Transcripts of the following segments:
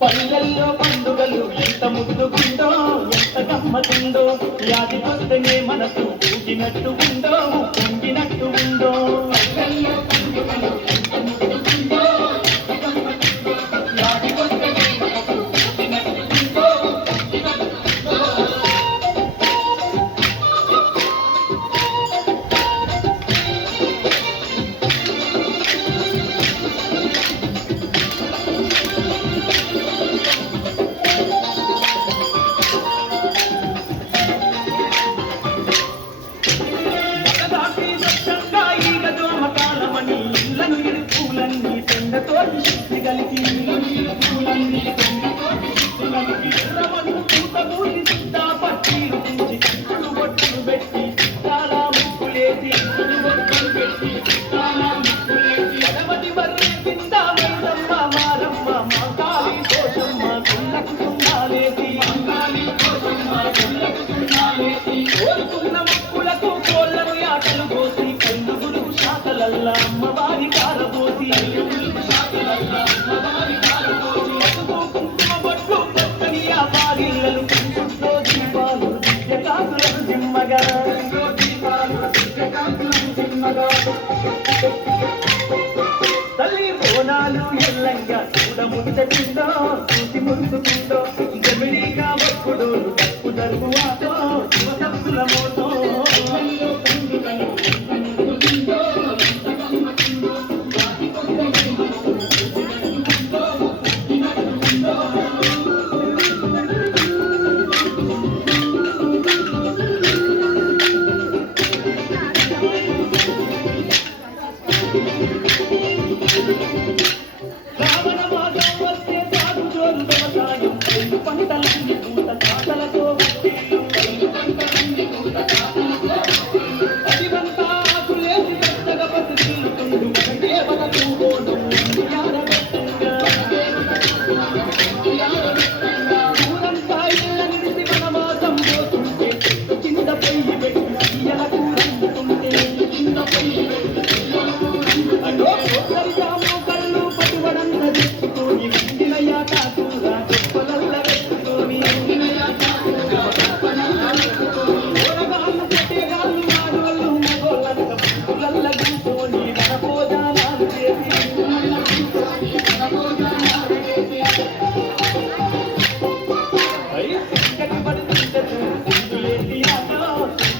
పల్లెల్లో పండుగలు ఎంత ముద్దుగుండో ఎంత గమ్మతుందో యాదికొస్తేనే మనసు ఊగినట్టు ఉందో పొంగినట్టు ఉందో పల్లెల్లో పండుగలు ఎంత ముద్దుగుండో ఎంత గమ్మతుందో యాదికొస్తేనే మనసు ఊగినట్టు ఉందో పొంగినట్టు ఉందో తోటి శక్తి కలిగి పూలన్నీ రమను పూతమూలి చుట్టా పట్టీలు ఉంచి కంచులు బొట్టులు పెట్టి చాలా ముక్కులేసి బొట్టులు పెట్టి చాలా ముక్కులేసి ఎడమటి మర్రి కింద మైదమ్మ మారమ్మ మాంగాలి దోషమ్మ గుళ్ళకు సున్నాలేసి మాంగాలి దోషమ్మ గుళ్ళకు సున్నాలేసి కోరుకున్న ముక్కులకు కోళ్ళను ఆటలు పోసి కళ్ళు గురుగు శాఖలల్ల అమ్మవారి కారబోసి తల్లి బోనాలు ఎల్లంగా చూడముచ్చటిందో చూసి మురుసుకుందో జమిడిగా ఒప్పుడు తప్పు జరుగువాతో తప్పుల మోతో రావణ మాసం వస్తే సాగు జోరు వ్యవసాయం రెండు పంటలన్నీ పూత కాటలతో అదివంతా ఆకులేసి పెద్దగా బతుకుతుండు దేవతకు బోనం ఊరంతా ఇళ్ళ నిడిసి వనవాసం పోతుంటే కింద పొయ్యి పెట్టి ఇయ్యలకు రంగుతుంటే కింద పొయ్యి పెట్టి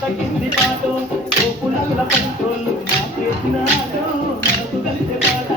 కింది పాటో కోపులల్ల పంటోళ్ళు మా చేసిన ఆటో మనకు కలిసే పాట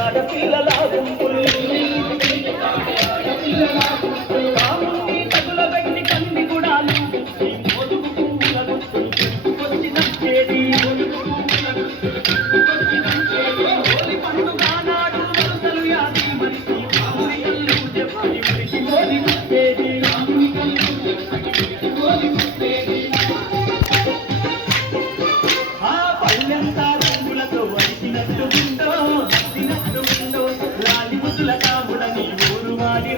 ఆడపిల్లల గుంపులు కాముని తగుల వ్యక్తి కంది గుడాలు మొదుగు పువ్వుల గుర్తుకొచ్చి నచ్చేది హోలీ పండుగ నాడు వరుసలు యాది మనిషి మామూలి కళ్ళు చెప్పి మనిషి హోలీ ముట్టేది ఆ పల్లెంతా రంగులతో వరిసినట్టు ఉందో లాలి ముద్దుల కాముడని ఊరు వాడి